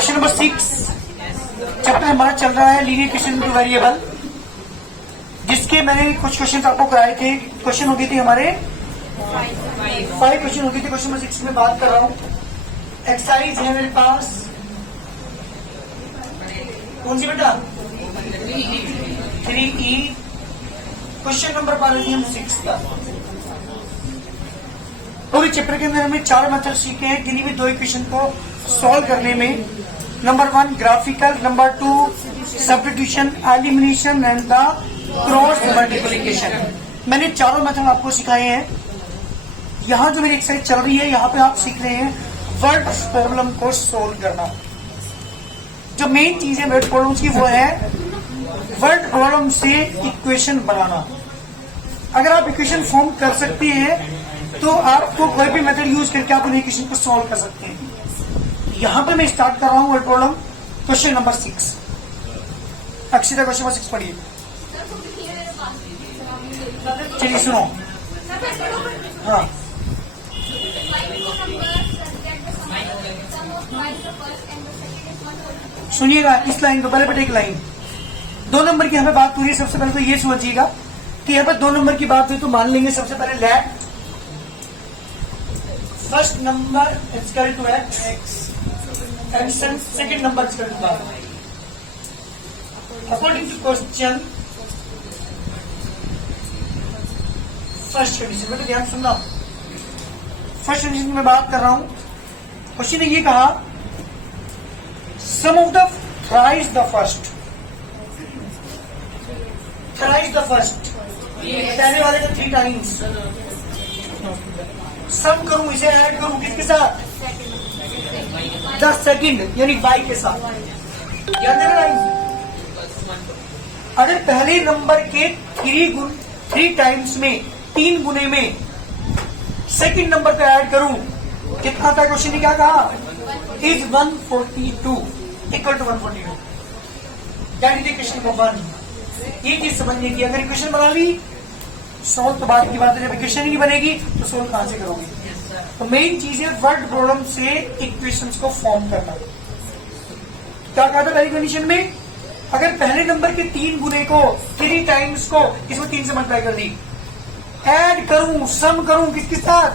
Question number 6 chapter हमारा चल रहा है लीनियर इक्वेशन टू वेरिएबल, जिसके मैंने कुछ क्वेश्चन आपको कराए थे। क्वेश्चन हो गए थे हमारे 5 क्वेश्चन हो गए थे। क्वेश्चन नंबर 6 में बात कर रहा हूँ। एक्सरसाइज है मेरे पास कौन सी बेटा 3E। क्वेश्चन नंबर पा रही हम 6 का। पूरे चैप्टर के अंदर हमने 4 मेथड सीखे हैं किन्हीं भी 2 इक्वेशन को सॉल्व करने में। Number 1 graphical, number 2 substitution, elimination and the cross multiplication. मैंने चारों मेथड आपको सिखाए हैं। यहाँ जो मेरी एक्सरसाइज चल रही है, यहाँ पे आप सीख रहे हैं वर्ड प्रॉब्लम को सोल्व करना। जो मेन चीज है वर्ड प्रॉब्लम्स की वो है वर्ड प्रॉब्लम से इक्वेशन बनाना। अगर आप इक्वेशन फॉर्म कर सकते हैं तो आपको कोई भी मेथड यूज करके आप उन इक्वेशन को सॉल्व कर सकते हैं। यहां पे मैं स्टार्ट कर रहा हूं word problem question number 6। Akshita question number 6 पढ़िए। चलिए सुनो। हाँ सुनिएगा इस लाइन को पहले बेटे एक लाइन 2 नंबर की हमें बात पूरी है। सबसे पहले तो ये समझिएगा कि यहाँ पर 2 नंबर की बात हुई तो मान लेंगे सबसे पहले let first number equal to x and second number equal to y। According to question first condition में, तो ध्यान सुनना। फर्स्ट कंडीशन में बात कर रहा हूं। क्वेश्चन ने ये कहा sum of the thrice the first, thrice the first पहले वाले का 3 टाइम्स सम करूं, इसे ऐड करूं किसके साथ, द सेकंड यानी y के साथ। याद है ना? अगर पहले नंबर के 3 टाइम्स में 3 गुने में सेकंड नंबर को ऐड करूं कितना था? क्वेश्चन ने क्या कहा? Is 142 equal to 142। That is equation number 1। ये चीज समझने की, अगर इक्वेशन बना ली सोल्व तो बात की बात है, जब इक्वेशन ही बनेगी तो सोल्व कहां से करोगे? तो मेन चीज है वर्ड प्रॉब्लम से इक्वेशंस को फॉर्म करना। क्या कहा था पहली कंडीशन में? अगर पहले नंबर के 3 गुने को 3 टाइम्स को इसमें 3 से मल्टीप्लाई कर दी, ऐड करूं सम करूं किसके साथ?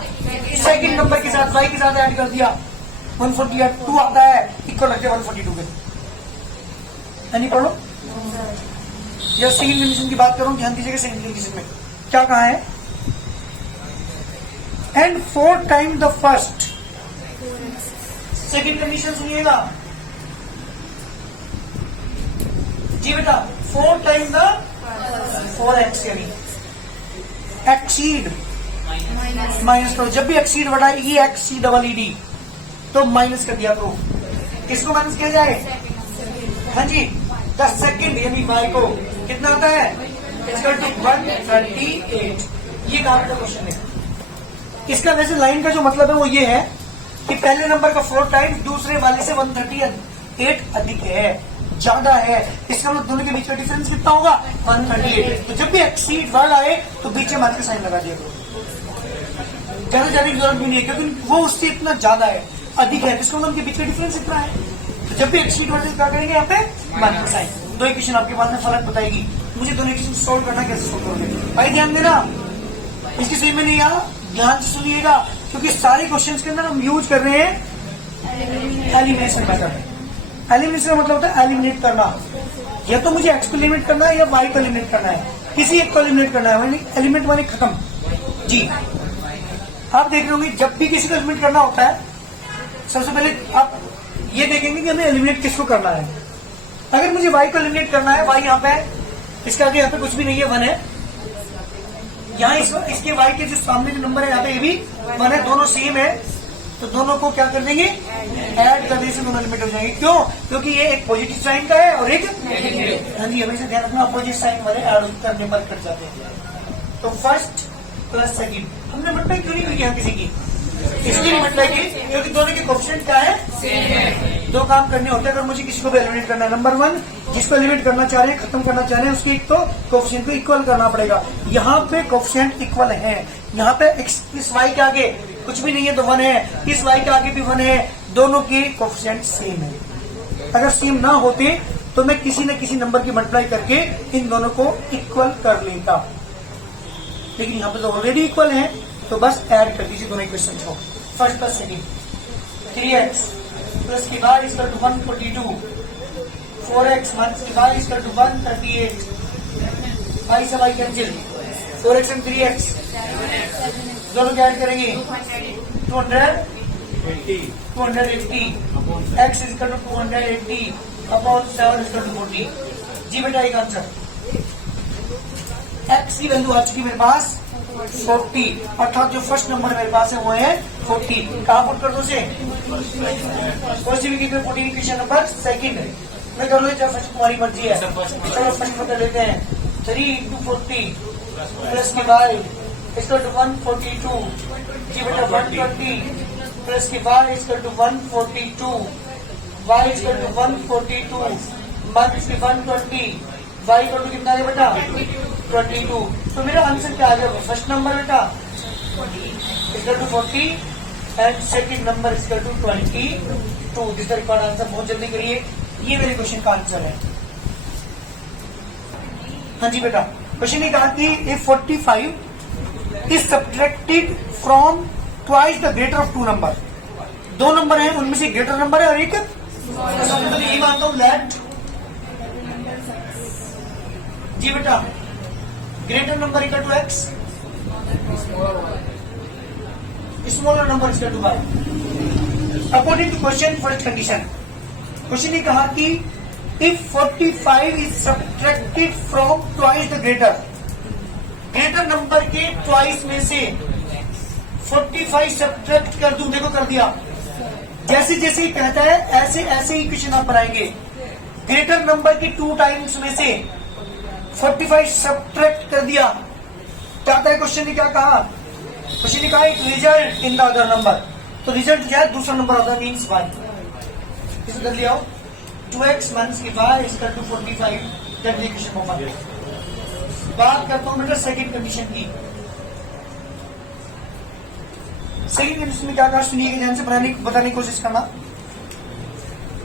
सेकंड नंबर के साथ, y के साथ ऐड कर दिया 142 आता है, इक्वल रखते 142 के। यानी पढ़ो या सेकंड कंडीशन की बात करूं, ध्यान दीजिएगा सेकंड कंडीशन में क्या कहा है? And 4 time the first. Second condition सुनिएगा जी बेटा, 4 टाइम द 4x यानी एक्सीड माइनस करो। जब भी एक्सीड बढ़ा EXCEED तो माइनस कर दिया करो। किसको माइनस किया जाए? हाँ जी, द सेकंड यानी y को कितना आता है? इसका 138। ये कहा का क्वेश्चन है। इसका वैसे लाइन का जो मतलब है वो ये है कि पहले नंबर का 4 टाइम्स दूसरे वाले से 138 अधिक है, ज्यादा है। इसका मतलब दोनों के बीच का डिफरेंस कितना होगा? 138। तो जब भी एक्सीड वर्ड आए तो बीच में मार्क का साइन लगा दिया करो। ज्यादा जाने की जरूरत भी नहीं है क्योंकि वो उससे इतना ज्यादा है, अधिक है, इसका मतलब उनके बीच का डिफरेंस इतना है। तो जब भी एक्सीड वर्ड क्या करेंगे यहाँ पे? मार्क का साइन। 2 इक्वेशन आपके बाद में फर्क बताएगी। मुझे दोनों इक्वेशन सोल्व करना कैसे सोल्व करोगे भाई, ध्यान देना। इसकी सही में नहीं आ, ध्यान से सुनिएगा क्योंकि सारे क्वेश्चंस के अंदर हम यूज कर रहे हैं एलिमिनेशन मेथड। एलिमिनेशन का मतलब होता है एलिमिनेट करना। या तो मुझे एक्स को एलिमिनेट करना है या वाई को एलिमिनेट करना है, किसी एक को एलिमिनेट करना है। एलिमिनेट माने खत्म जी। आप देख रहे होंगे जब भी किसी को एलिमिनेट करना होता है सबसे पहले आप ये देखेंगे कि हमें एलिमिनेट किसको करना है। अगर मुझे वाई को एलिमिनेट करना है, वाई यहाँ पे है, इसके आगे यहाँ पे कुछ भी नहीं है, 1 है। यहाँ इसके y के जो सामने जो नंबर है यहाँ पे ये भी 1 है, दोनों सेम है। तो दोनों को क्या कर देंगे? ऐड कर देने से दोनों एलिमिनेट हो जाएंगे। क्यों? क्योंकि ये एक पॉजिटिव साइन का है और एक नेगेटिव। हाँ जी, हमेशा ध्यान रखना, अपोजिट साइन वाले ऐड करने पर कट जाते हैं। तो फर्स्ट प्लस सेकंड हमने मल्टीप्लाई क्यों नहीं हुई यहाँ किसी की? इसलिए मल्टीप्लाई की क्योंकि दोनों के कोएफिशिएंट क्या है? सेम है। 2 काम करने होते हैं अगर मुझे किसी को भी एलिमिनेट करना है। नंबर 1 जिसको एलिमिनेट करना चाह रहे हैं, खत्म करना चाह रहे हैं, उसके एक तो कोएफिशिएंट को इक्वल करना पड़ेगा। यहाँ पे कोएफिशिएंट इक्वल है, यहाँ पे इस y के आगे कुछ भी नहीं है तो 1 है, इस y के आगे भी 1 है, दोनों की कोएफिशिएंट सेम है। अगर सेम ना होते तो मैं किसी न किसी नंबर की मल्टीप्लाई करके इन दोनों को इक्वल कर लेता, लेकिन यहाँ पे तो ऑलरेडी इक्वल है, तो बस ऐड कर दीजिए दोनों इक्वेशन को, first plus second. 3x plus की y equal to 142, 4x minus की वाई इक्वल टू 138, वाई से y cancel, 4x and 3x दोनों क्या ऐड करेंगे 280, x is equal to 280 upon 7 is equal to 40। जी बेटा एक आंसर, x की वैल्यू आ चुकी मेरे पास 40, अर्थात जो फर्स्ट नंबर मेरे पास है वो है 40। कहाँ पुट कर दो से पॉजिटिव 14 इक्वेशन नंबर सेकंड मैं कर लो, जब फर्स्ट तुम्हारी मर्जी है। चलो फर्स्ट बता लेते हैं, 3 इंटू 40 प्लस की वाई इक्वल टू 142, जी बेटा 120 प्लस की y equal to 142, y equal to 142 minus की 120, वाई इक्वल टू कितना है बेटा 22। तो मेरा आंसर क्या आ गया, फर्स्ट नंबर बेटा equal to 40 and second number equal to 22। This the required answer, बहुत जल्दी करिए, ये मेरे क्वेश्चन का आंसर है। हाँ जी बेटा, क्वेश्चन ने कहा कि if 45 is subtracted from twice the greater of 2 number, 2 number है उनमें से ग्रेटर नंबर है और एक, तो यही मानता हूं लेट, जी बेटा greater number equal to x, smaller number equal to y। According to question first condition, question ने कहा कि if 45 is subtracted from twice the greater, greater number के ट्वाइस में से 45 सब्ट्रैक्ट कर दूं, देखो कर दिया, जैसे जैसे ही कहता है ऐसे ऐसे ही क्वेश्चन आप बनाएंगे। ग्रेटर नंबर की 2 टाइम्स में से 45 सब्ट्रैक्ट कर दिया, क्या है क्वेश्चन ने क्या कहा, क्वेश्चन ने कहा एक result in the other number, तो रिजल्ट क्या है दूसरा नंबर अदर मीन्स y, इसे कर लिया 2x माइनस की y equal to 45, that the equation number. बात करता हूं बेटा सेकंड कंडीशन की। सेकंड कंडीशन में क्या कहा सुनिए, ध्यान से बताने की कोशिश करना।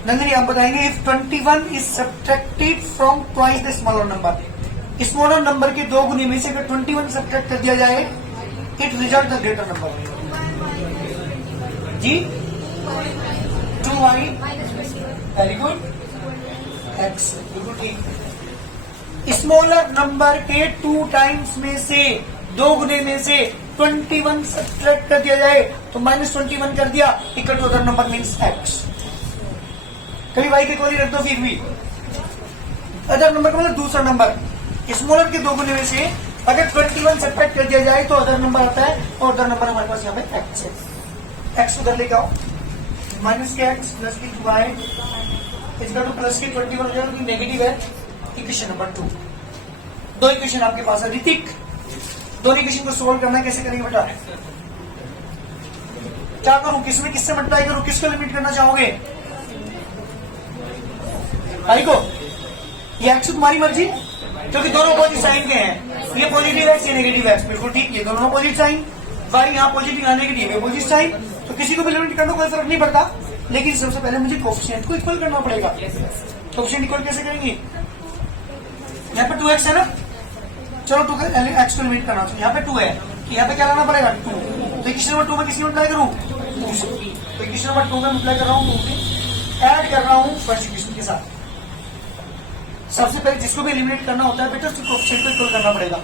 नंदनी आप बताएंगे if 21 is subtracted from twice the smaller number, smaller number के 2 गुने में से अगर 21 सब्ट्रैक्ट कर दिया जाए it result the greater number, जी 2y, वेरी गुड, x बिल्कुल ठीक। स्मॉलर नंबर के 2 टाइम्स में से 2 गुने में से 21 सब्ट्रैक्ट कर दिया जाए तो -21 कर दिया, equal to other number means x। कभी y के कोई रख दो, फिर भी अदर नंबर का मतलब दूसरा नंबर, स्मॉलर के 2 गुने में से अगर 21 सब्ट्रैक्ट कर दिया जाए तो अदर नंबर आता है, और अदर नंबर हमारे पास यहाँ पे x है। x उधर लेके आओ, माइनस के x प्लस की y इक्वल टू प्लस की 21 हो जाएगा, नेगेटिव है, इक्वेशन नंबर 2। 2 इक्वेशन आपके पास है। ऋतिक, दोनों इक्वेशन को सोल्व करना है, कैसे करेंगे बेटा, क्या करूं, किसमें किससे मल्टीप्लाई करूं, किसको लिमिट करना चाहोगे, भाई को, ये एक्स तुम्हारी मर्जी, क्योंकि दोनों अपोजिट साइन के हैं, ये पॉजिटिव एक्स ये नेगेटिव एक्स, बिल्कुल ठीक, ये दोनों अपोजिट साइन, वाई यहाँ पॉजिटिव यहाँ नेगेटिव है अपोजिट साइन, तो किसी को भी लिमिट करना कोई फर्क नहीं पड़ता, लेकिन सबसे पहले मुझे कोफिशिएंट को इक्वल करना पड़ेगा। कोफिशिएंट इक्वल कैसे करेंगे, यहाँ पे 2x है ना, चलो 2 एक्स को लिमिट करना, यहाँ पे 2 है, यहाँ पे क्या लाना पड़ेगा 2, तो इक्वेशन नंबर 2 में किसकी मल्टीप्लाई करूँ, तो इक्वेशन नंबर 2 में मल्टीप्लाई कर रहा हूँ, ऐड कर रहा हूँ फर्स्ट इक्वेशन के साथ। सबसे पहले जिसको भी एलिमिनेट करना होता है बेटा उसको कोफिशिएंट को इक्वल करना पड़ेगा।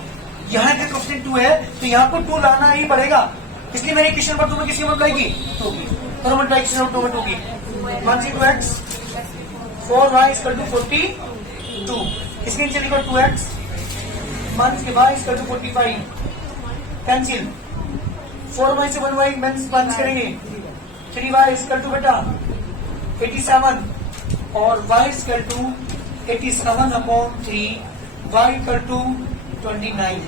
यहाँ के कोफिशिएंट 2 है तो यहाँ पर 2 लाना ही पड़ेगा, इसलिए मैंने इक्वेशन नंबर 2 में किसकी मल्टीप्लाई की 2 की, तो मल्टीप्लाई इक्वेशन नंबर 2 में 2 की, 1 2x 4y इक्वल टू 42, इसके नीचे लिखो 2x माइनस के y equal to 45, cancel 4y से 1y माइनस करेंगे, 3y इक्वल टू बेटा 87 और y equal to 87 upon 3, y equal to 29।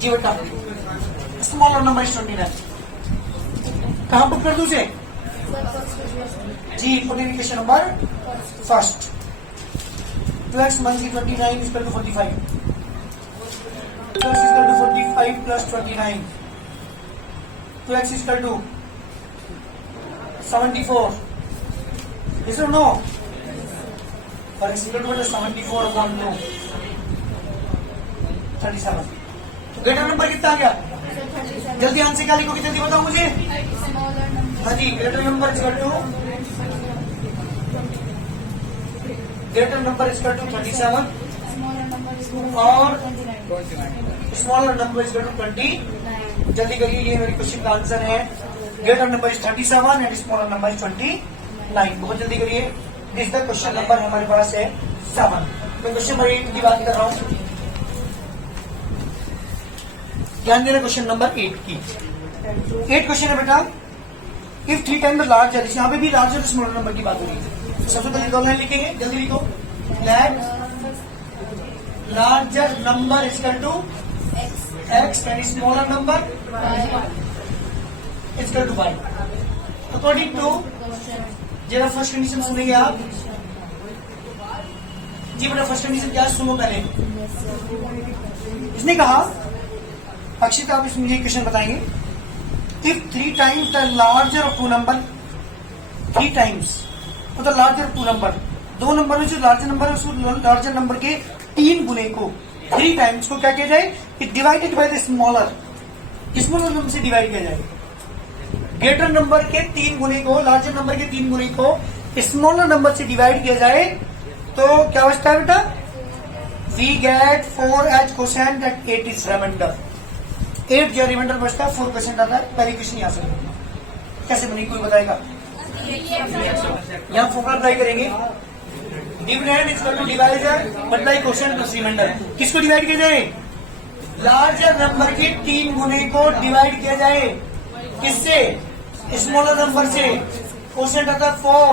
जी बेटा स्मॉलर नंबर 29, कहां पुट कर दूं उसे, जी equation number first, 2x minus 29 equal to 45, x equal to 45 plus 29, 2x equal to 74 Yes or no? For x equal to 74/2 37. तो greater number कितना आ गया? जल्दी आंसर क्या लिखोगे, जल्दी बताओ मुझे। हाँ जी, ग्रेटर नंबर इक्वल टू 37 और स्मॉलर नंबर इक्वल टू 20। जल्दी करिए, ये मेरी क्वेश्चन का आंसर है। Greater number is 37 and smaller number is 29। बहुत जल्दी करिए। इस द क्वेश्चन नंबर हमारे पास है 7। मैं क्वेश्चन नंबर 8 की बात कर रहा हूँ, ध्यान देना। क्वेश्चन नंबर 8 की 8 क्वेश्चन है बेटा। इफ 3 टाइम लार्जर, यहाँ पे भी लार्जर स्मॉलर नंबर की बात हो रही है। सबसे पहले 2 लाइन लिखेंगे, जल्दी लिखो। Let larger number equal to x and smaller number equal to y। According to, जरा फर्स्ट कंडीशन सुनेंगे आप जी बेटा। फर्स्ट कंडीशन क्या, सुनो पहले। इसने कहा, अक्षित आप इसमें ये क्वेश्चन बताएंगे। If 3 times the larger of 2 number, 3 times तो the larger of 2 number, 2 number में जो लार्जर नंबर है उसको लार्जर नंबर के 3 गुने को, 3 टाइम्स को क्या किया जाए कि divided by the smaller number से डिवाइड किया जाए। ग्रेटर नंबर के 3 गुने को, लार्जर नंबर के 3 गुने को स्मॉलर नंबर से डिवाइड किया जाए तो क्या बचता है बेटा? We get 4h quotient that 8 is remainder. 8 जो रिमाइंडर बचता है 4% आता है। पहली क्वेश्चन यहाँ से कैसे बनी, कोई बताएगा? यहाँ फॉर्मूला अप्लाई करेंगे। Dividend equal to divisor multiply quotient plus remainder. किसको डिवाइड किया जाए? लार्जर नंबर के 3 गुने को डिवाइड किया जाए। किससे? स्मॉलर नंबर से। क्वोशिएंट आता है 4,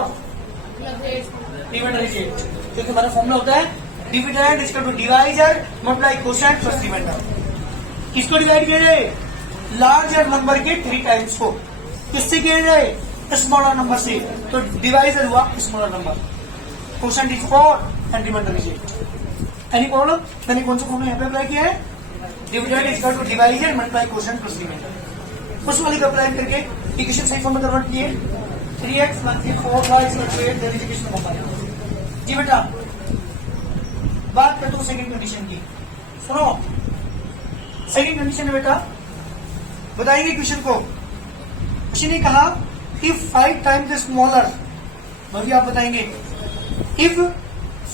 रिमाइंडर इज 8। क्योंकि हमारा फॉर्मूला होता है dividend equal to divisor multiply quotient plus remainder. किसको डिवाइड किया जाए? लार्जर नंबर के 3 टाइम्स को। किससे किया जाए? स्मॉलर नंबर से। तो डिवाइजर हुआ smaller number, quotient is 4 and remainder is 8। Any problem? मैंने कौन सा फॉर्मूला यहाँ पे अप्लाई किया है? Dividend equal to divisor multiply quotient plus remainder. उस वाले को अप्लाई करके इक्वेशन सही फॉर्म में कन्वर्ट किए। 3x + 4y = 8 डेरिवेशन होगा जी बेटा। बात करता हूँ सेकंड कंडीशन की, सुनो। सेकंड कंडीशन है बेटा, बताएंगे क्वेश्चन को। क्वेश्चन ने कहा इफ 5 टाइम्स द स्मॉलर, भाभी आप बताएंगे। If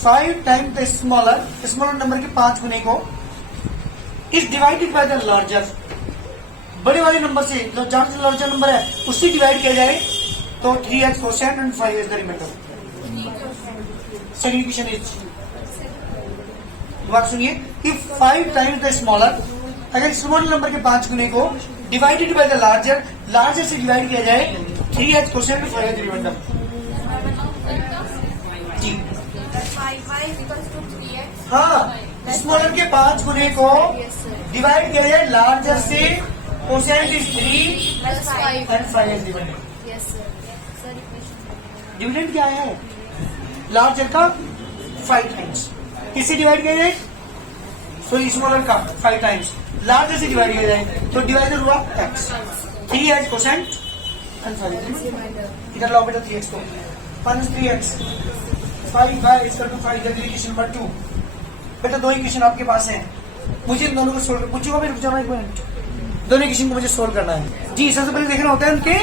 5 times the smaller number के 5 गुने को is divided by the larger, बड़े वाले नंबर से जो लार्जर नंबर है उससे डिवाइड किया जाए तो 3x quotient and 5 the remainder. Second question is, बात सुनिए। इफ 5 टाइम्स द स्मॉलर, अगर स्मॉलर नंबर के 5 गुने को डिवाइडेड बाय द लार्जर से डिवाइड किया जाए 3h quotient and 5 the remainder जी। हाँ, स्मॉलर के 5 गुने को डिवाइड किया जाए लार्जर से, quotient is 3 and 5 is remainder. Dividend क्या है? लार्जर का 5 टाइम्स। किससे डिवाइड किया जाए? सो स्मॉलर का 5 टाइम्स लार्जर से डिवाइड किया जाए तो डिवाइडर हुआ x। 3h quotient and 5 reminder. इधर लाओ बेटा 3x को, minus 3x 5y equal to 5। Equation number 2 बेटा। 2 इक्वेशन आपके पास है, मुझे इन दोनों को सोल्व पूछूंगा। फिर रुक जाना एक मिनट, दोनों इक्वेशन को मुझे सोल्व करना है जी। सबसे पहले देखना होता है उनके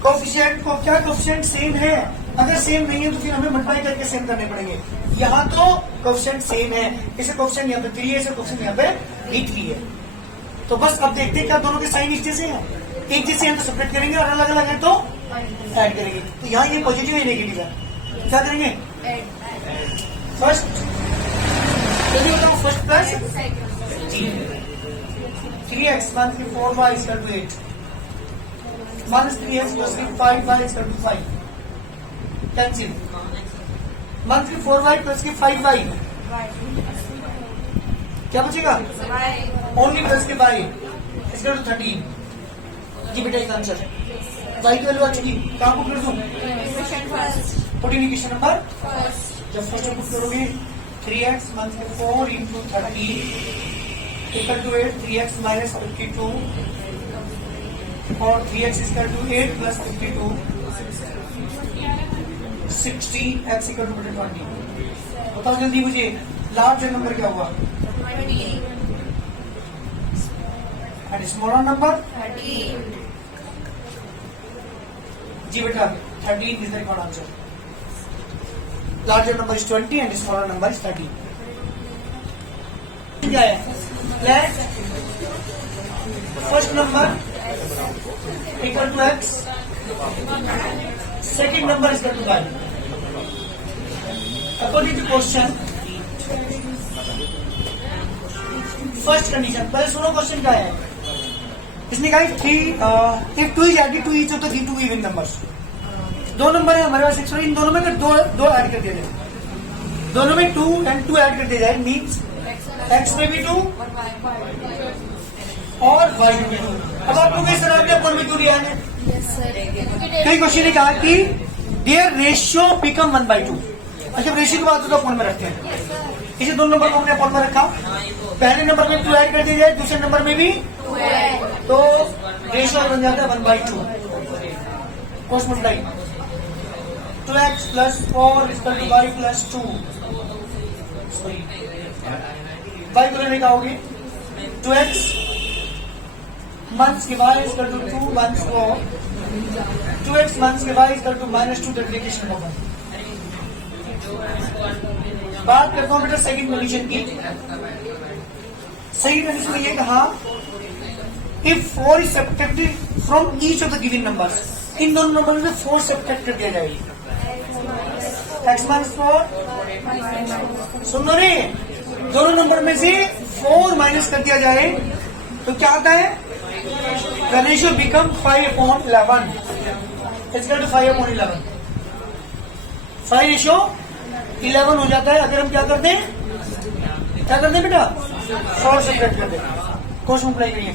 कोफिशिएंट को, क्या कोफिशिएंट सेम है। अगर सेम नहीं है तो फिर हमें मल्टीप्लाई करके सेम करने पड़ेंगे। यहाँ तो कोफिशिएंट सेम है, इसे कोफिशिएंट यहाँ पे 3 है, इसे कोफिशिएंट यहाँ पे भी 3 है। तो बस अब देखते हैं क्या दोनों के साइन एक जैसे हैं। एक जैसे हम तो सेपरेट करेंगे और अलग अलग है तो ऐड करेंगे। तो यहाँ ये पॉजिटिव है नेगेटिव है, क्या करेंगे? फर्स्ट जल्दी बताओ, first plus 3x + 4y = 8 minus 3x + 5y = 5 cancel. 4y + 5y क्या बचेगा? ओनली प्लस के y = 13 जी बेटा। एक आंसर y की वैल्यू आ चुकी, कहाँ पुट कर दूं? इक्वेशन नंबर जब फर्स्ट पुट करोगे 3x - 4 × 13 = 8, 3x - 52 और 3x = 8 + 52 60 x इक्वल टू 20। बताओ जल्दी मुझे, लार्जर नंबर क्या हुआ? 20 एंड स्मॉलर नंबर? 13 जी बेटा 13 is the correct answer. Larger number is 20 and smaller number is 13। क्या है? Let first number equal to x, second number is equal to y। According to question, first condition, पहले सुनो question क्या है। इसने कहा if 2 is added to each of the two even numbers. दो number है हमारे पास, इन दोनों में दो ऐड कर दिया जाए, दोनों में 2 एंड 2 ऐड कर दिया जाए, मीन्स x में भी 2 और y में भी 2। अब आपको किस तरह के अपन में क्यों दिया है? कई क्वेश्चन ने कहा कि देयर रेशियो बिकम 1/2। अच्छा रेशियो की बात तो अपन में रखते हैं, इसे दोनों नंबर को हमने अपन में रखा, पहले नंबर में 2 ऐड कर दिया जाए, दूसरे नंबर में भी 2 तो रेशियो बन जाता है 1/2। Cross multiply 2x plus 4 equal to y plus 2। Sorry y को लेने का होगी 2x मंथ्स के y इक्वल टू 2 मंथ्स को 2x मंथ्स के y इक्वल टू -2 डेरिवेशन होगा। बात करता हूं बेटा सेकंड कंडीशन की। सेकंड कंडीशन में ये कहा if 4 is subtracted from each of the given numbers, इन दोनों नंबर में 4 सब्ट्रैक्ट कर दिया जाएगी। x माइनस 4 सुन रे, दोनों नंबर में से 4 माइनस कर दिया जाए तो क्या आता है? The ratio become 5/11 equal to 5/11। 5 ratio 11 हो जाता है अगर हम क्या करते हैं, बेटा 4 से कट कर दें। क्वेश्चन अप्लाई करिए,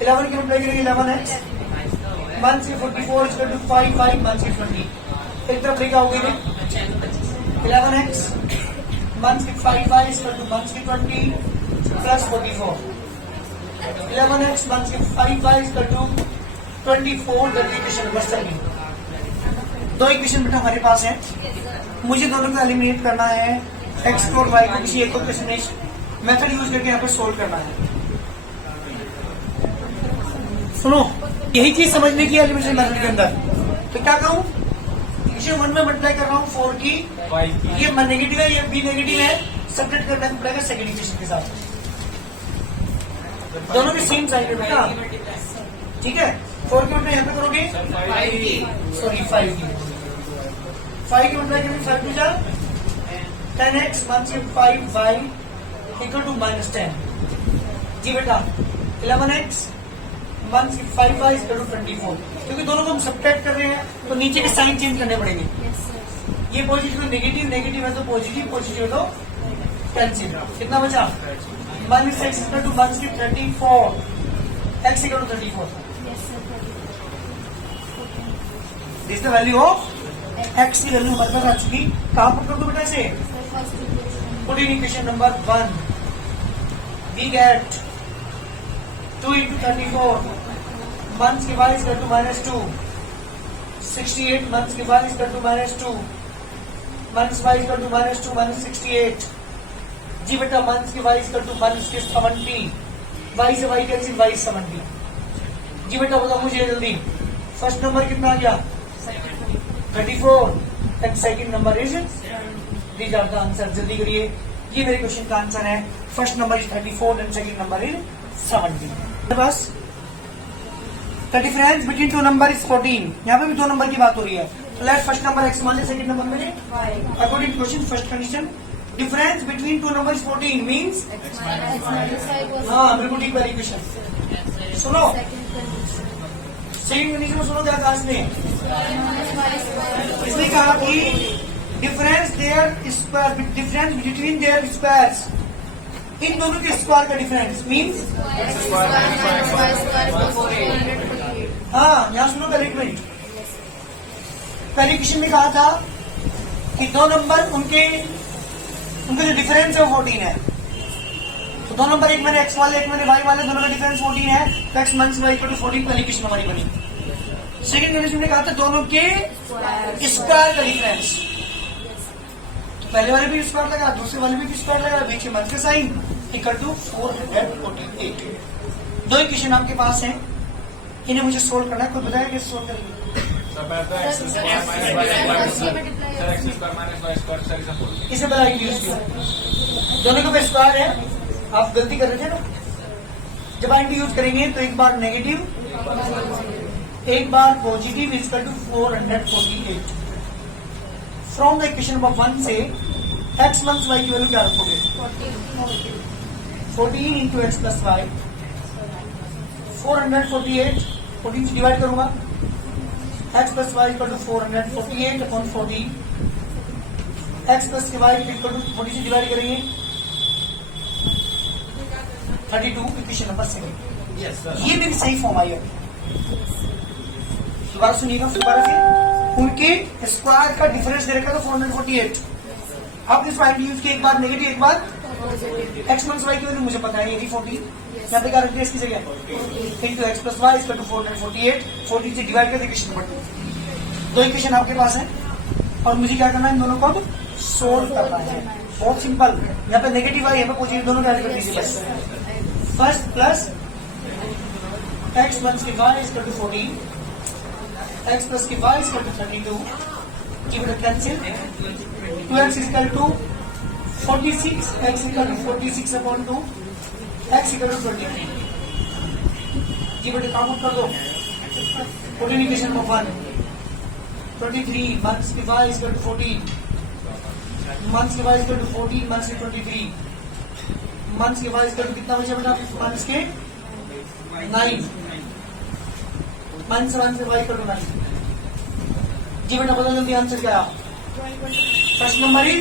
11 की अप्लाई करिए 11x मंथ की 44 इक्वल टू 5 मंथ की 20। एक तरफ लिखा होगी 11x मंथ की 5 इक्वल टू मंथ की 20 प्लस 44। 11x मंथ की 5 इक्वल टू 24 इक्वेशन नंबर 7। दो इक्वेशन बेटा हमारे पास है, मुझे दोनों को एलिमिनेट करना है, x और y को किसी एक को मेथड यूज करके यहाँ पर सोल्व करना है। सुनो यही चीज समझने की एलिमिनेशन मेथड के अंदर। तो क्या करूं, इसे 1 में मल्टीप्लाई कर रहा हूं 4 की, ये नेगेटिव है ये भी नेगेटिव है, सब्ट्रैक्ट करना पड़ेगा सेकंड इक्वेशन के साथ, दोनों के सेम साइड है बेटा। ठीक है 4 की मल्टीप्लाई यहाँ पे करोगे 5 की मल्टीप्लाई करेंगे 5 टू 10x मंथ की 5y इक्वल टू -10। जी बेटा 11x मंथ की 5y इक्वल टू 24। क्योंकि दोनों को हम सब्ट्रैक्ट कर रहे हैं तो नीचे के साइन चेंज करने पड़ेंगे। ये पॉजिटिव है नेगेटिव है तो पॉजिटिव है तो कैंसिल। कितना बचा? -x इक्वल टू मंथ की 34 x equal to 34। This the value of x की वैल्यू हमारे पास आ चुकी। कहां पर कर दो बेटा इसे? Put in equation number 1 we get 2 into 34 months के y इक्वल टू -2, 68 months के y equal to -2, months y equal to -2 -68। जी बेटा मंथ्स के y इक्वल टू मंथ्स के 70, y से y कैंसिल y 70। जी बेटा बताओ मुझे जल्दी, फर्स्ट नंबर कितना आ गया? 34 and second number is these are the answer. जल्दी करिए, ये मेरे क्वेश्चन का आंसर है। First number is 34 and second number is 70। बस the difference between two number is 14। यहाँ पे भी दो नंबर की बात हो रही है। तो लेट फर्स्ट नंबर x मान ले, सेकंड नंबर में according to question first condition difference between two number is 14 means हाँ बिल्कुल ठीक वाली इक्वेशन। सुनो सेकंड कंडीशन में सुनो क्या कहा इसने कहा कि डिफरेंस बिटवीन देयर स्क्वायर्स, इन दोनों के स्क्वायर का डिफरेंस मीन्स हाँ यहाँ सुनो पहले एक मिनट। पहले क्वेश्चन में कहा था कि दो नंबर उनके जो डिफरेंस है वो 14 है। तो दो नंबर एक मैंने x वाले एक मैंने y वाले, दोनों का डिफरेंस 14 है तो x minus y equal to 14 पहली क्वेश्चन हमारी बनी। सेकेंड कंडीशन में कहा था दोनों के स्क्वायर का डिफरेंस। तो पहले वाले भी स्क्वायर लगा, दूसरे वाले भी स्क्वायर लगा, बीच में मल्टीप्लाई साइन इक्वल टू 448। दो इक्वेशन आपके पास हैं, इन्हें मुझे सोल्व करना है। खुद बताया कैसे सोल्व करेंगे? इसे बताया यूज किया, दोनों के ऊपर स्क्वायर है। आप गलती कर रहे थे ना, जब आप यूज करेंगे तो एक बार नेगेटिव एक बार positive equal to 448। From the equation number 1 से x प्लस y की वैल्यू क्या रखोगे? 14 इंटू एक्स प्लस वाई। 448 14 से डिवाइड करूंगा, x plus y equal to 448 upon 40। x plus y equal to 40 से डिवाइड करेंगे 32। Equation number 7। ये भी सही फॉर्म आई है। दोबारा सुनिएगा, दोबारा से उनके स्क्वायर का डिफरेंस दे रखा था 448। आपने इसको यूज किया, एक बार नेगेटिव एक बार एक्स प्लस वाई की वैल्यू मुझे पता है, ये 40 यहाँ पे क्या रखते हैं इसकी जगह into x plus y equal to 448। 40 से डिवाइड कर इक्वेशन नंबर 2। दो इक्वेशन आपके पास है और मुझे क्या करना है, इन दोनों को अब सोल्व करना है। बहुत सिंपल, यहाँ पे नेगेटिव आई, यहाँ पे पॉजिटिव, दोनों ऐड कर दीजिए बस। फर्स्ट प्लस एक्स प्लस की y equal to 14, x plus की y is equal to 32. Give it a cancel. 2x is equal to 46. X equal to 46 upon 2. X equal to 23. Give it a count कर दो. Multiplication of 1. 23 minus की y is equal to 14. Minus की y is equal to 14 minus की 23. Minus की y is equal to कितना बचा बेटा? Minus के 9. माइनस 1 से y इक्वल टू 9। जी बेटा बदल जल्दी, आंसर क्या है? फर्स्ट नंबर ही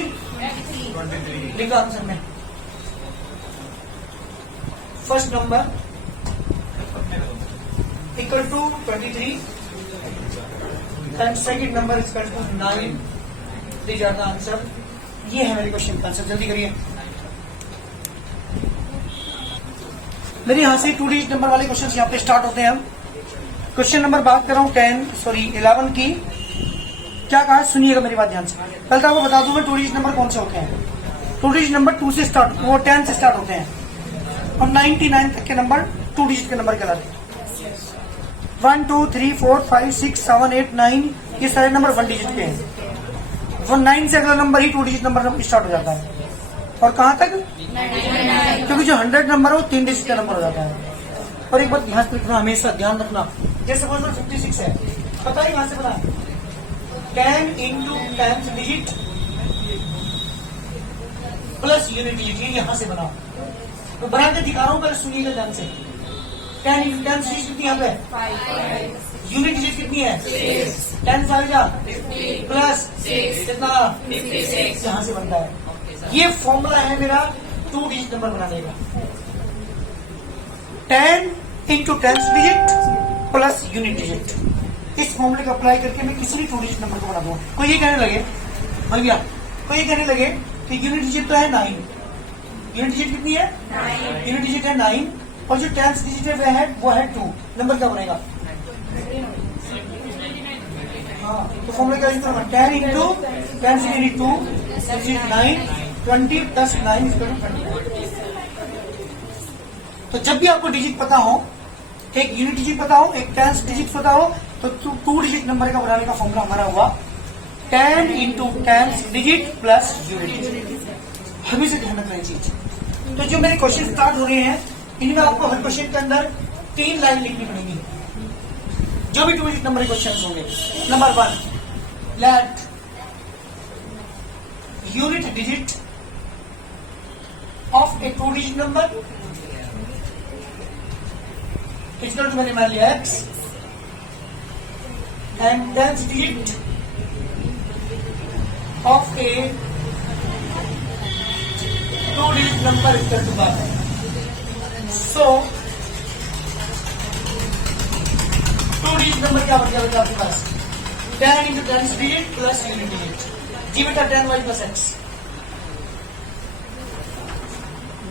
लिखा आंसर में। First number equal to 23 and second number equal to 9। These are the answer. ये है मेरे क्वेश्चन का आंसर, जल्दी करिए। मेरे यहाँ से 2 डिजिट नंबर वाले क्वेश्चन यहाँ पे स्टार्ट होते हैं। हम क्वेश्चन नंबर बात कर रहा हूँ 11 की। क्या कहा सुनिएगा मेरी बात ध्यान से। कल तो आपको बता दूं मैं 2 डिजिट नंबर कौन से होते हैं। 2 डिजिट नंबर 2 से स्टार्ट, वो 10 से स्टार्ट होते हैं और 99 तक के नंबर 2 डिजिट के नंबर कहलाते हैं। 1 2 3 4 5 6 7 8 9 ये सारे नंबर 1 डिजिट के हैं। 9 से अगला नंबर ही 2 डिजिट नंबर स्टार्ट हो जाता है। और कहाँ तक? क्योंकि जो 100 नंबर है वो 3 डिजिट का नंबर हो जाता है। और एक बात ध्यान रखना, हमेशा ध्यान रखना, जैसे बोलो 56 है, पता है कहां से बना? 10 into 10 digit plus unit digit, ये यहां से बना। तो बना के दिखा रहा हूं, पहले सुनिएगा ध्यान से। 10 इंटू 10 डिजिट कितनी यहाँ पे? यूनिट डिजिट कितनी है? 10 5 प्लस कितना? यहां से बनता है। ये फॉर्मूला है मेरा 2 डिजिट नंबर बनाने का। 10 into 10 digit plus unit digit. इस फॉर्मूले को अप्लाई करके मैं किसी भी 2 डिजिट नंबर को बना दूंगा। कोई ये कहने लगे भैया, कोई ये कहने लगे कि यूनिट डिजिट तो है 9, यूनिट डिजिट कितनी है? 9। यूनिट डिजिट है 9 और जो 10 डिजिट है वो है 2। नंबर क्या बनेगा? हाँ, तो फॉर्मूले क्या यूज करना? 10 into 10 digit 2 digit 9, 20 plus 9 equal to 20। तो जब भी आपको डिजिट पता हो, एक यूनिट डिजिट पता हो, एक 10 डिजिट पता हो, तो 2 डिजिट नंबर का बनाने का फॉर्मूला हमारा हुआ 10 into 10 digit plus unit digit. हमें से ध्यान रखना चीज। तो जो मेरे क्वेश्चन स्टार्ट हो रहे हैं, इनमें आपको हर क्वेश्चन के अंदर 3 लाइन लिखनी पड़ेगी। जो भी 2 डिजिट नंबर के क्वेश्चन होंगे। Number 1, let unit digit of a 2 digit number equal to मैंने मान लिया x and 10 digit of a 2 digit number equal to 1। So 2 digit number क्या बन गया आपके पास? 10 into 10 digit plus unit digit. जी बेटा 10y plus x।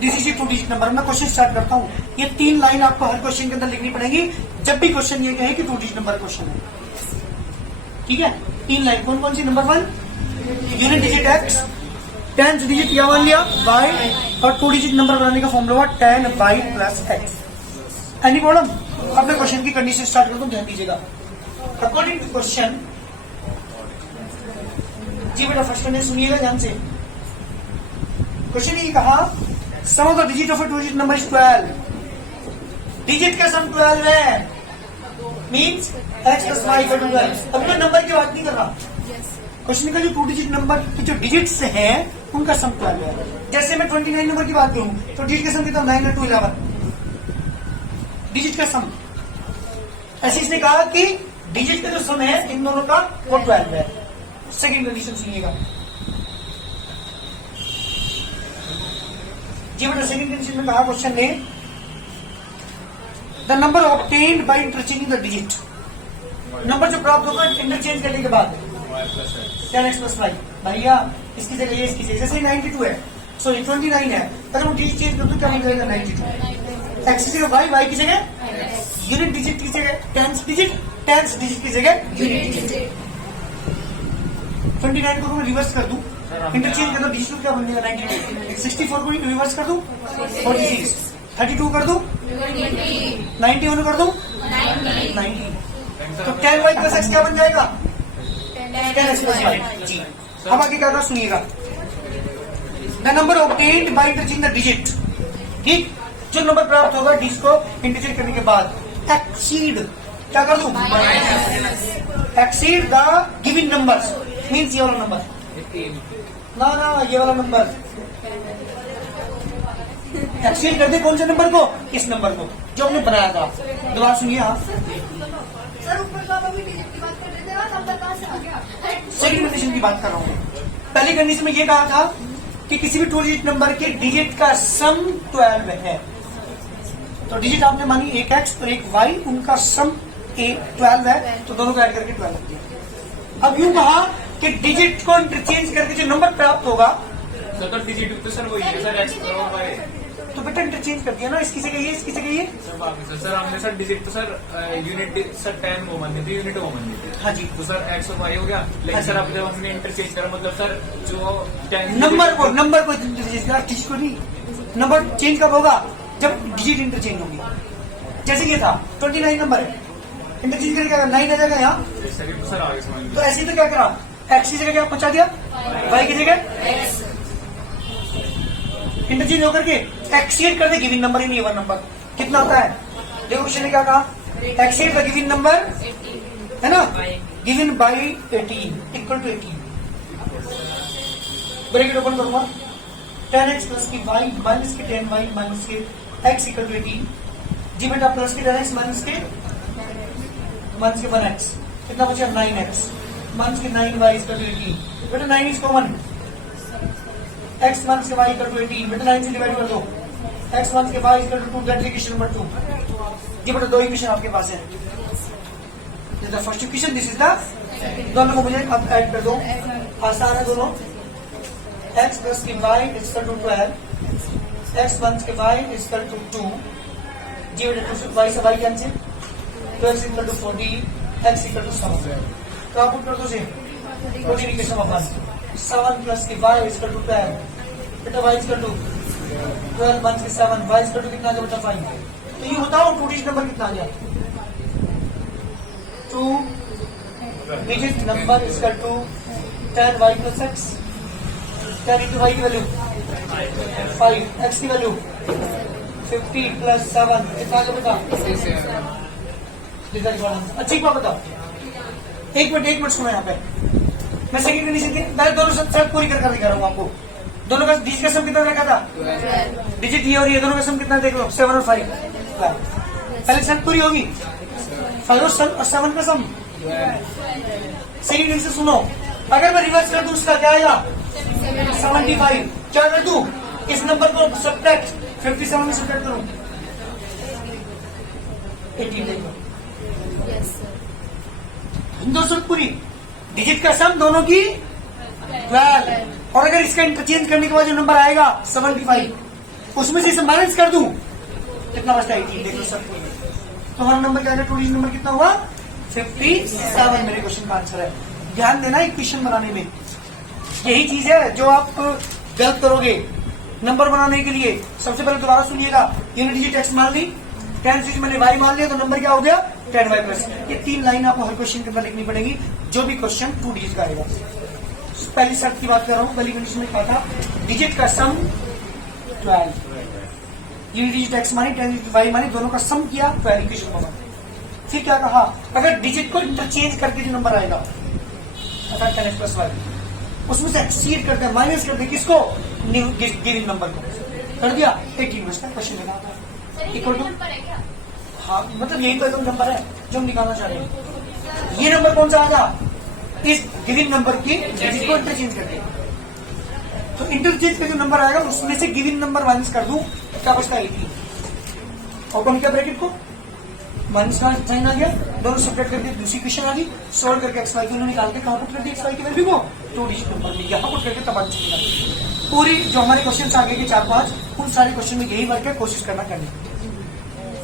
This is 2 digit number. मैं क्वेश्चन स्टार्ट करता हूं। ये 3 लाइन आपको हर क्वेश्चन के अंदर लिखनी पड़ेगी जब भी क्वेश्चन ये कहे कि 2 डिजिट नंबर क्वेश्चन है। ठीक है, 3 लाइन कौन कौन सी? Number 1 unit digit x, 10th digit क्या मान लिया y, और 2 डिजिट नंबर बनाने का फॉर्मूला हुआ 10y plus x। Any problem? अपने क्वेश्चन की कंडीशन स्टार्ट करता हूं, ध्यान दीजिएगा। अकॉर्डिंग टू क्वेश्चन, जी बेटा फर्स्ट ने सुनिएगा ध्यान से। क्वेश्चन ये कहा sum of the digit of a 2 digit number is 12। Digit का सम 12 है, means x plus y equal to 12। अब मैं नंबर की बात नहीं कर रहा, क्वेश्चन का जो 2 डिजिट नंबर के जो डिजिट्स हैं उनका सम 12 है। जैसे मैं 29 नंबर की बात करूं तो डिजिट का सम कितना? 9 और 2 11, डिजिट का सम। ऐसे इसने कहा कि डिजिट का जो सम है इन दोनों का वो 12 है। सेकेंड कंडीशन सुनिएगा जी बेटा। सेकेंड कंडीशन में कहा क्वेश्चन ने the number obtained by interchanging the digit, number जो प्राप्त होगा इंटरचेंज करने के बाद 10x प्लस y। भैया इसकी जगह ये, इसकी जगह जैसे 92 है, सॉरी 29 है, अगर हम डिजिट चेंज कर तो क्या बन जाएगा? 92। x की जगह y की जगह यूनिट डिजिट की जगह 10th डिजिट की जगह यूनिट डिजिट। 29 को मैं रिवर्स कर दूं, इंटरचेंज कर दो, डिजिट क्या बन जाएगा? 92। 64 को रिवर्स कर दूं 46, 32 कर दूं 91 कर दूं 90, तो 10y प्लस x क्या बन जाएगा? 10x plus y। जी अब आगे क्या था सुनिएगा। The number obtained by interchanging the digit, ठीक, जो नंबर प्राप्त होगा डिजिट को इंटरचेंज करने के बाद एक्सीड, क्या कर दूं? Exceed the given numbers, means ये वाला नंबर ना ये वाला नंबर एक्सीड कर दे। कौन से नंबर को? इस नंबर को जो हमने बनाया था। दोबारा सुनिए आप, सर ऊपर तो आप अभी डिजिट की बात कर रहे थे ना, नंबर कहाँ से आ गया? सेकंड कंडीशन की बात कर रहा हूँ। पहली कंडीशन में ये कहा था कि किसी भी 2 डिजिट नंबर के डिजिट का सम 12 है, तो डिजिट आपने मानी एक x और एक y, उनका सम 12 है, तो दोनों को ऐड करके 12 हो गया। अब यूं कहा कि डिजिट को इंटरचेंज करके जो नंबर प्राप्त होगा, सर डिजिट तो सर वही है सर, x और y, तो बेटा इंटरचेंज कर दिया ना, इसकी जगह ये, इसकी जगह ये। सर बाकी सर हमने सर डिजिट तो सर यूनिट सर 10 वो मान ली थी, यूनिट वो मान ली थी। हाँ जी, तो सर x और y हो गया, लेकिन हाँ सर जी। अब जब हमने इंटरचेंज करा मतलब सर जो 10 नंबर को इंटरचेंज करा, डिजिट को नहीं। नंबर चेंज कब होगा? जब डिजिट इंटरचेंज होगी। जैसे ये था 29 नंबर है, इंटरचेंज करके क्या 9 आ जाएगा यहाँ, सेकंड तो सर आगे समझ तो ऐसे ही तो क्या करा, एक्स की जगह क्या पहुंचा दिया, वाई की जगह इंटरचेंज होकर के एक्सीड कर दे गिवन नंबर ही नहीं वन नंबर। कितना आता है? देखो क्वेश्चन ने क्या कहा, एक्सीड द गिवन नंबर है ना, given by 18 equal to 18। Bracket open करूंगा, 10x प्लस की y माइनस के 10y माइनस के x इक्वल टू 18। जी बेटा प्लस के 10x माइनस के 1x, कितना बचा? 9x माइनस के 9y इक्वल टू 18। बेटा 9 इज कॉमन, x माइनस के y इक्वल टू 18, बेटा 9 से डिवाइड कर दो, x माइनस के y equal to 2, that equation number 2। जी बेटा दो इक्वेशन आपके पास है, this is the first equation, this is the, दोनों को मुझे अब ऐड कर दो, आसान है दोनों। x प्लस के y equal to 12, x minus के y इक्वल टू 2। जी बेटा y से y cancel, 12 equal to 40, x equal to 7। तो आप पुट कर दो से 14 इक्वेशन ऑफ 1, 7 प्लस के y इक्वल टू 12, बेटा y इक्वल टू 12 माइनस के 7, y इक्वल टू कितना आ गया बेटा 5। तो ये बताओ 2 डिजिट नंबर कितना आ गया? 2 digit number equal to 10y plus x, 10 into y की वैल्यू 5, x की वैल्यू 50 प्लस 7, कितना आ गया बेटा? अच्छी बात बताओ, एक मिनट सुनो यहाँ पे, मैं सेकंड कंडीशन की मैं दोनों शर्त पूरी कर दिखा रहा हूँ आपको। दोनों का डिजिट का सम कितना रखा था? डिजिट ये और ये दोनों का सम कितना देख लो, 7 और 5। पहले शर्त पूरी होगी, 5 और 7 का सम। सेकंड कंडीशन सुनो, अगर मैं रिवर्स कर दूं उसका क्या आएगा? 75। क्या कर दूं? इस नंबर को सब्ट्रैक्ट 57 में सब्ट्रैक्ट करूं 18 देखो, दो शर्त पूरी, डिजिट का सम दोनों की 12, और अगर इसका इंटरचेंज करने के बाद जो नंबर आएगा 75, उसमें से इसे माइनस कर दूं, कितना बचता है? 18। देखो शर्त पूरी, तो हमारा नंबर क्या है? 2 डिजिट नंबर कितना हुआ? 57 मेरे क्वेश्चन का आंसर है। ध्यान देना इक्वेशन बनाने में, यही चीज है जो आप गलत करोगे। नंबर बनाने के लिए सबसे पहले दोबारा सुनिएगा, यूनिट डिजिट एक्स मान ली, 10 से मैंने वाई मान लिया, तो नंबर क्या हो गया 10y प्लस। ये 3 लाइन आपको हर क्वेश्चन के अंदर लिखनी पड़ेगी, जो भी क्वेश्चन 2 डिजिट का आएगा। पहली शर्त की बात कर रहा हूँ, पहली कंडीशन में कहा था डिजिट का सम 12, यूनिट डिजिट एक्स मानी 10 डिजिट वाई मानी, दोनों का सम किया 12 इक्वेशन को बना। फिर क्या कहा, अगर डिजिट को इंटरचेंज करके जो नंबर आएगा 10x प्लस वाई, उसमें से एक्सीड करके माइनस कर दे किसको, गिवन नंबर को, कर दिया 18 का क्वेश्चन लेना इक्वल टू, हाँ मतलब यही तो एकदम नंबर है जो हम निकालना चाह रहे हैं। ये नंबर कौन सा आएगा, इस गिवन नंबर की डिजिट को इंटरचेंज करके, तो इंटरचेंज का जो नंबर आएगा उसमें से गिवन नंबर माइनस कर दूं, क्या बचता है 18। ओपन किया ब्रैकेट को, माइनस का साइन आ गया, दोनों सेपरेट कर दिए, दूसरी क्वेश्चन आ गई, सोल्व करके एक्स वाई को निकाल के कहां पुट कर दिया, एक्स वाई की वैल्यू को 2 डिजिट नंबर में यहां पुट करके तब आंसर निकाल। पूरी जो हमारे क्वेश्चन आगे के 4-5, उन सारे क्वेश्चन में यही वर्क है, कोशिश करना करने